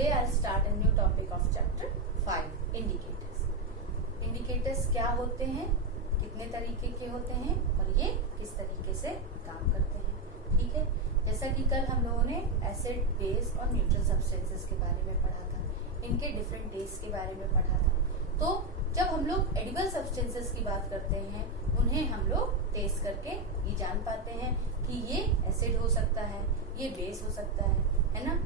Today I'll start a new topic of chapter 5, indicators. Indicators क्या होते हैं, कितने तरीके के होते हैं और ये किस तरीके से काम करते हैं. ठीक है, जैसा कि कल हम लोगों ने एसिड, बेस और न्यूट्रल सब्सटेंसेस के बारे में पढ़ा था, इनके डिफरेंट टेस्ट के बारे में पढ़ा था. तो जब हम लोग एडिबल सब्सटेंसेस की बात करते हैं, उन्हें हम लोग टेस्ट करके ये जान पाते हैं कि ये एसिड हो सकता है, ये बेस हो सकता है ना.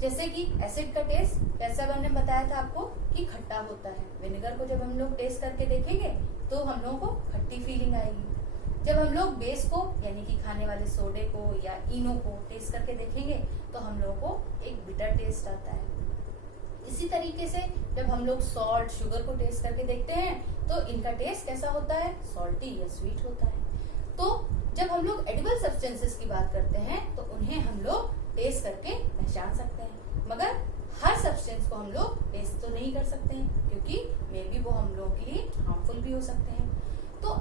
जैसे कि एसिड का टेस्ट जैसा मैंने बताया था आपको कि खट्टा होता है. विनेगर को जब हम लोग टेस्ट करके देखेंगे तो हम लोगों को खट्टी फीलिंग आएगी. जब हम लोग बेस को यानी कि खाने वाले सोडे को या इनो को टेस्ट करके देखेंगे तो हम लोगों को एक बिटर टेस्ट आता है. इसी तरीके से जब हम लोग सॉल्ट, शुगर को टेस्ट करके देखते हैं तो इनका टेस्ट कैसा होता है, सॉल्टी या स्वीट होता है. तो जब हम लोग एडिबल सब्सटेंसेस की बात करते हैं तो उन्हें हम लोग टेस्ट करके पहचान सकते हैं, मगर हर सब्सटेंस को हम लोग टेस्ट तो नहीं कर सकते हैं क्योंकि मे बी वो हम लोग के लिए हार्मफुल भी हो सकते हैं. तो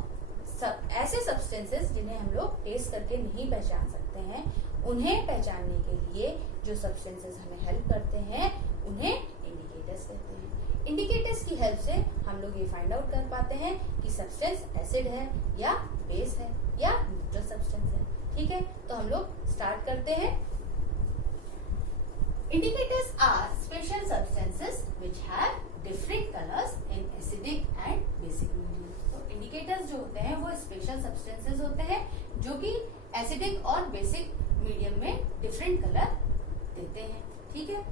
ऐसे सब्सटेंसेस जिन्हें हम लोग टेस्ट करके नहीं पहचान सकते हैं, उन्हें पहचानने के लिए जो सब्सटेंसेस हमें हेल्प करते हैं उन्हें इंडिकेटर्स कहते हैं. इंडिकेटर्स की हेल्प से हम लोग ये फाइंड आउट कर पाते हैं कि सब्सटेंस एसिड है या बेस है या न्यूट्रल सब्सटेंस है. ठीक है, तो हम लोग स्टार्ट करते हैं. Indicators are special substances which have different colors in acidic and basic medium. तो indicators जो होते हैं वो special substances होते हैं जो कि acidic और basic medium में different color देते हैं. ठीक है,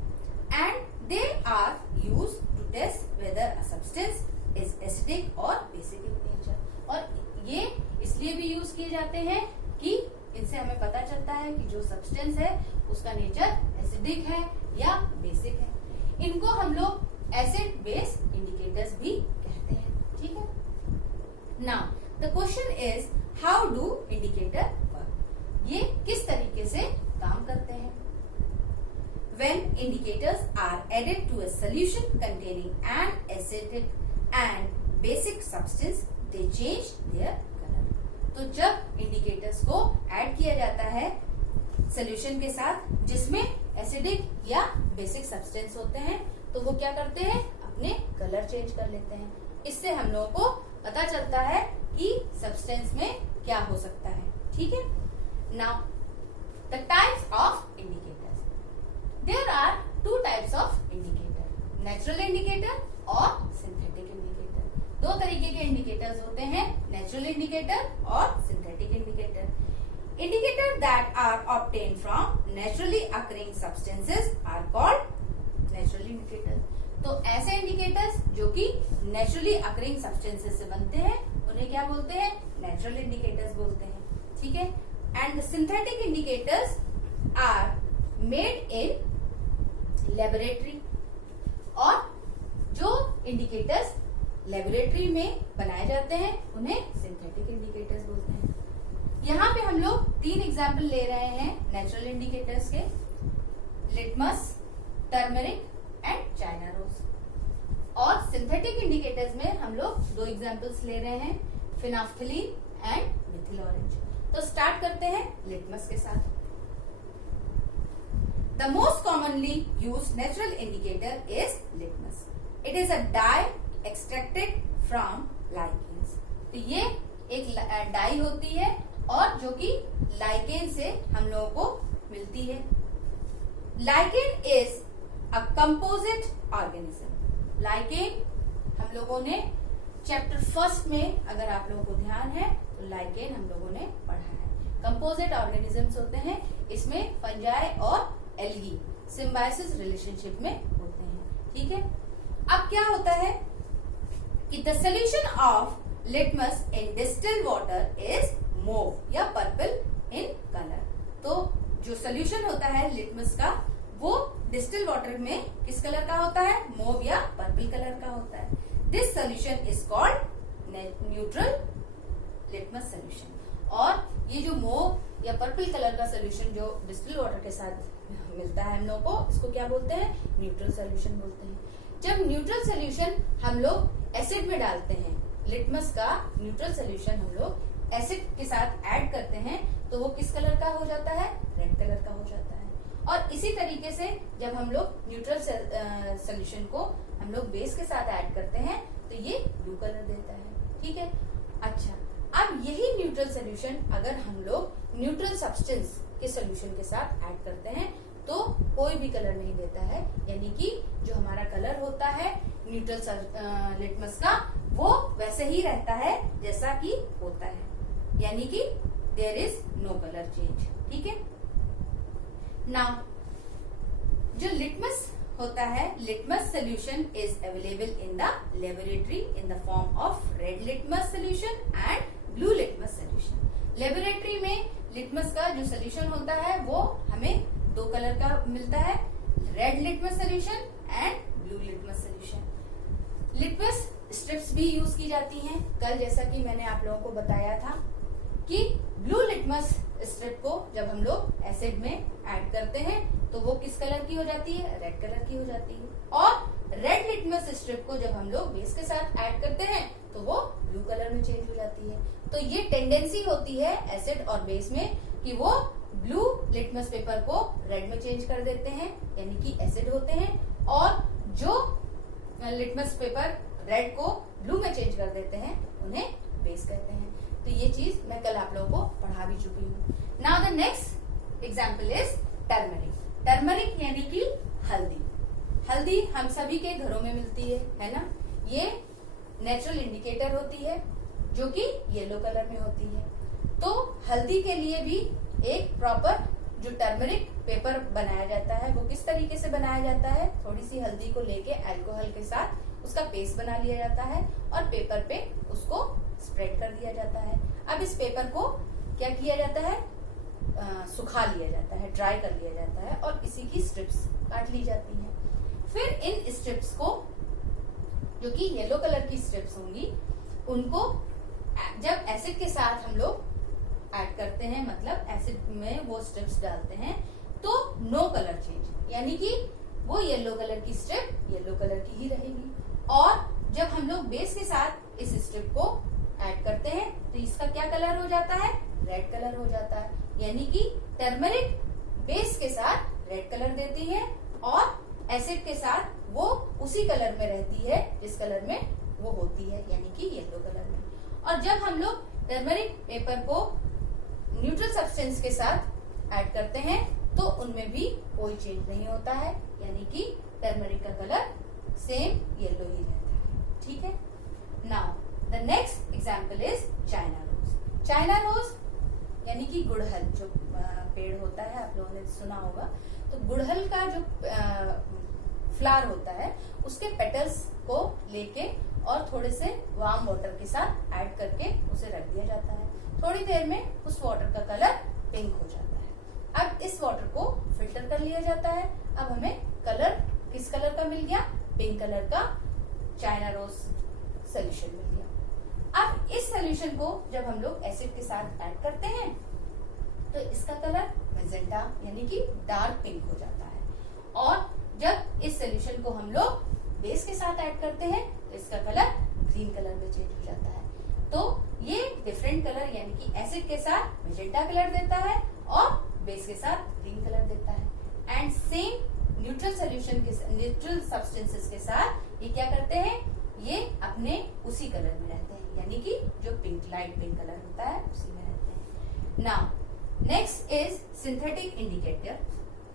and they are used to test whether a substance is acidic or basic in nature. और ये इसलिए भी यूज किए जाते हैं कि इनसे हमें पता चलता है कि जो सब्सटेंस है उसका नेचर एसिडिक है या बेसिक है. इनको हम लोग एसिड बेस इंडिकेटर्स भी कहते हैं. ठीक है, now the question is how do indicator work. ये किस तरीके से काम करते हैं. When indicators are added to a solution containing an acidic and basic substance, they change their color. तो जब इंडिकेटर्स को ऐड किया जाता है सोल्यूशन के साथ जिसमें एसिडिक या बेसिक सब्सटेंस होते हैं तो वो क्या करते हैं, अपने कलर चेंज कर लेते हैं. इससे हम लोगों को पता चलता है कि सब्सटेंस में क्या हो सकता है. ठीक है, now the types of indicators. There are two types of indicator, natural indicator और सिंथेटिक इंडिकेटर. दो तरीके के इंडिकेटर्स होते हैं, नेचुरल इंडिकेटर और synthetic indicator. Indicator that are obtained from naturally occurring substances are called natural indicators. तो ऐसे indicators जो कि नेचुरली अकरिंग सब्सटेंसेस से बनते हैं उन्हें क्या बोलते हैं, नेचुरल इंडिकेटर्स बोलते हैं. ठीक है, and synthetic indicators are made in laboratory. और जो इंडिकेटर्स लेबोरेटरी में बनाए जाते हैं उन्हें सिंथेटिक इंडिकेटर्स बोलते हैं. यहाँ पे हम लोग 3 एग्जाम्पल ले रहे हैं नेचुरल इंडिकेटर्स के, litmus, turmeric and China rose. और सिंथेटिक इंडिकेटर्स में हम लोग 2 एग्जाम्पल्स ले रहे हैं, फिनाफ्थलीन एंड मिथिल ऑरेंज. तो स्टार्ट करते हैं लिटमस के साथ. The most commonly used natural indicator is litmus. It is a dye extracted from lichens. तो ये एक डाई होती है और जो कि लाइकेन से हम लोगों को मिलती है. Lichen is a composite organism. Lichen हम लोगों ने चैप्टर 1 में, अगर आप लोगों को ध्यान है तो लाइकेन हम लोगों ने पढ़ा है. कंपोजिट ऑर्गेनिजम्स होते हैं, इसमें फंजाई और एल्गी सिम्बायोसिस रिलेशनशिप में होते हैं. ठीक है, अब क्या होता है कि the solution of litmus in distilled water is mauve या पर्पल इन कलर. तो जो सोल्यूशन होता है लिटमस का वो डिस्टिल्ड वाटर में किस कलर का होता है, मोव या पर्पल कलर का होता है. This solution is called neutral litmus solution. और ये जो मोव या पर्पल कलर का सोल्यूशन जो डिस्टिल्ड वाटर के साथ मिलता है हम लोग को, इसको क्या बोलते हैं, न्यूट्रल सोल्यूशन बोलते हैं. जब न्यूट्रल सोल्यूशन हम लोग एसिड में डालते हैं, लिटमस का न्यूट्रल सोल्यूशन हम लोग एसिड के साथ ऐड करते हैं तो वो किस कलर का हो जाता है, रेड कलर का हो जाता है. और इसी तरीके से जब हम लोग न्यूट्रल सोल्यूशन को हम लोग बेस के साथ ऐड करते हैं तो ये ब्लू कलर देता है। ठीक है, अच्छा, अब यही न्यूट्रल सोल्यूशन अगर हम लोग न्यूट्रल सब्सटेंस के सोल्यूशन के साथ ऐड करते हैं तो कोई भी कलर नहीं देता है, यानी कि जो हमारा कलर होता है न्यूट्रल लिटमस का वो वैसे ही रहता है जैसा कि होता है, यानी कि there is no colour change. ठीक है, नाउ जो लिटमस होता है, litmus solution is available in the laboratory in the form of red litmus solution and blue litmus solution. Laboratory में लिटमस का जो सोल्यूशन होता है वो हमें दो कलर का मिलता है, red litmus solution and blue litmus solution. Litmus strips भी यूज की जाती हैं। कल जैसा कि मैंने आप लोगों को बताया था कि ब्लू लिटमस स्ट्रिप को जब हम लोग एसिड में ऐड करते हैं तो वो किस कलर की हो जाती है, रेड कलर की हो जाती है, और रेड लिटमस स्ट्रिप को जब हम लोग बेस के साथ ऐड करते हैं तो वो ब्लू कलर में चेंज हो जाती है। तो ये टेंडेंसी होती है एसिड और बेस में कि वो ब्लू लिटमस पेपर को रेड में चेंज कर देते हैं, यानी कि एसिड होते हैं, और जो लिटमस पेपर रेड को ब्लू में चेंज कर देते हैं उन्हें बेस कहते हैं। तो ये चीज मैं कल आप लोगों को पढ़ा भी चुकी हूँ। Now the next example is turmeric. Turmeric यानी कि हल्दी। हल्दी हम सभी के घरों में मिलती है ना। ये नेचुरल इंडिकेटर होती है जो कि येलो कलर में होती है। तो हल्दी के लिए भी एक प्रॉपर जो टर्मरिक पेपर बनाया जाता है वो किस तरीके से बनाया जाता है, थोड़ी सी हल्दी को लेके अल्कोहल के साथ उसका पेस्ट बना लिया जाता है और पेपर पे उसको स्प्रेड कर दिया जाता है। अब इस पेपर को क्या किया जाता है, सुखा लिया जाता है, ड्राई कर लिया जाता है और इसी की स्ट्रिप्स काट ली जाती हैं। फिर इन स्ट्रिप्स को, जो कि येलो कलर की स्ट्रिप्स होंगी, उनको जब एसिड के साथ हम लोग ऐड करते हैं, मतलब एसिड में वो स्ट्रिप्स डालते हैं, तो नो कलर चेंज, यानी कि वो येलो कलर की स्ट्रिप येलो कलर की ही रहेगी। और जब हम लोग बेस के साथ इस स्ट्रिप को ऐड करते हैं तो इसका क्या कलर हो जाता है, रेड कलर हो जाता है, यानी कि टर्मरिक बेस के साथ रेड कलर देती है और एसिड के साथ वो उसी कलर में रहती है जिस कलर में वो होती है, यानी कि येलो कलर में। और जब हम लोग टर्मरिक पेपर को न्यूट्रल सब्सटेंस के साथ ऐड करते हैं तो उनमें भी कोई चेंज नहीं होता है, यानी कि टर्मरिक का कलर सेम येलो ही रहता है। ठीक है, now the next example is China rose. China rose यानी कि गुड़हल जो पेड़ होता है, आप लोगों ने सुना होगा। तो गुड़हल का जो फ्लावर होता है उसके पेटल्स को लेके और थोड़े से वार्म वाटर के साथ ऐड करके उसे रख दिया जाता है। थोड़ी देर में उस वाटर का कलर पिंक हो जाता है। अब इस वाटर को फिल्टर कर लिया जाता है। अब हमें कलर किस कलर का मिल गया, पिंक कलर का चाइना रोज सोल्यूशन मिल गया। अब इस सोल्यूशन को जब हम लोग एसिड के साथ ऐड करते हैं तो इसका कलर मैजेंटा यानी कि डार्क पिंक हो जाता है। और जब इस सोल्यूशन को हम लोग बेस के साथ ऐड करते हैं तो इसका कलर ग्रीन कलर में चेंज हो जाता है। तो ये डिफरेंट कलर यानी कि एसिड के साथ मैजेंटा कलर देता है और बेस के साथ ग्रीन कलर देता है। एंड सेम न्यूट्रल सोल्यूशन के न्यूट्रल सब्सटेंसेस के साथ ये क्या करते हैं, ये अपने उसी कलर में रहते हैं, यानी कि जो पिंक लाइट पिंक कलर होता है उसी में रहते हैं। Now next is synthetic indicator,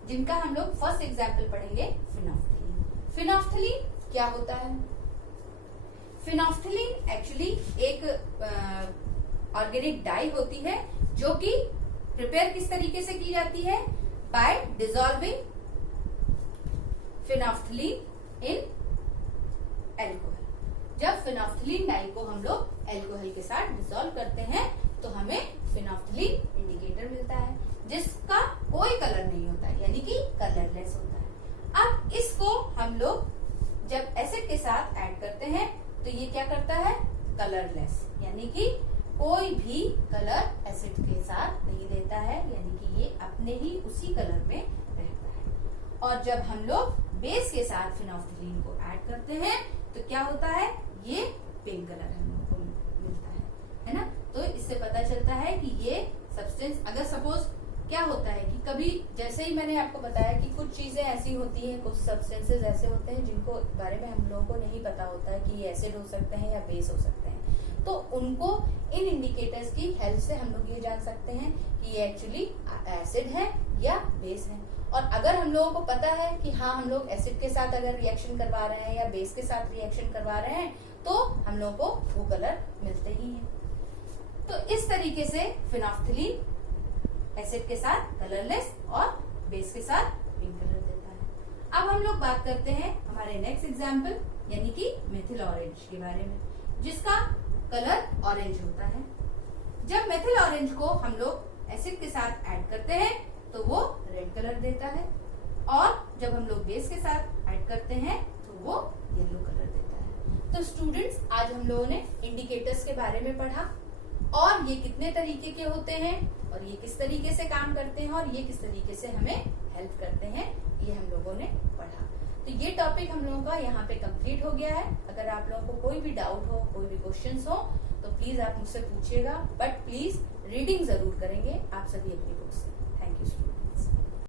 जिनका हम लोग फर्स्ट एग्जाम्पल पढ़ेंगे फिनोफ्थलीन। फिनोफ्थलीन क्या होता है? फिनोफ्थलीन एक्चुअली एक ऑर्गेनिक डाई होती है जो कि प्रिपेयर किस तरीके से की जाती है, bye dissolving phenolphthalein in alcohol. जब फिनोफ्थलीन डाई को हम लोग एल्कोहल के साथ डिसॉल्व करते हैं तो हमें फिनोफ्थलीन इंडिकेटर मिलता है जिसका कोई कलर नहीं होता है, यानी कि कलरलेस होता है। अब इसको हम लोग जब एसिड के साथ ऐड करते हैं तो ये क्या करता है, कलरलेस, यानी कि कोई भी कलर एसिड के साथ नहीं देता है, यानी कि ये अपने ही उसी कलर में रहता है। और जब हम लोग बेस के साथ फिनोफ्थलीन को ऐड करते हैं तो क्या होता है, ये पिंक कलर हम लोग को मिलता है ना। तो इससे पता चलता है कि ये सब्सटेंस, अगर सपोज क्या होता है कि कभी जैसे ही मैंने आपको बताया कि कुछ चीजें ऐसी होती हैं, कुछ सब्सटेंसेस ऐसे होते हैं जिनको बारे में हम लोगों को नहीं पता होता है कि ये एसिड हो सकते हैं या बेस हो सकते हैं, तो उनको इन इंडिकेटर्स की हेल्प से हम लोग ये जान सकते हैं कि ये एक्चुअली एसिड है या बेस है। और अगर हम लोगों को पता है कि हाँ हम लोग एसिड के साथ अगर रिएक्शन करवा रहे हैं या बेस के साथ रिएक्शन करवा रहे हैं तो हम लोगों को वो कलर मिलते ही हैं। तो इस तरीके से फिनोल्फ्थलीन एसिड के साथ कलरलेस और बेस के साथ पिंक कलर देता है। अब हम लोग बात करते हैं हमारे नेक्स्ट एग्जाम्पल यानी कि मेथिल ऑरेंज के बारे में, जिसका कलर ऑरेंज होता है। जब मेथिल ऑरेंज को हम लोग एसिड के साथ ऐड करते हैं तो वो रेड कलर देता है, और जब हम लोग बेस के साथ ऐड करते हैं तो वो येलो कलर देता है। तो स्टूडेंट्स, आज हम लोगों ने इंडिकेटर्स के बारे में पढ़ा और ये कितने तरीके के होते हैं और ये किस तरीके से काम करते हैं और ये किस तरीके से हमें हेल्प करते हैं, ये हम लोगों ने पढ़ा। तो ये टॉपिक हम लोगों का यहाँ पे कंप्लीट हो गया है। अगर आप लोगों को कोई भी डाउट हो, कोई भी क्वेश्चंस हो तो प्लीज आप मुझसे पूछिएगा, बट प्लीज रीडिंग जरूर करेंगे आप सभी अपनी बुक से। Thank you.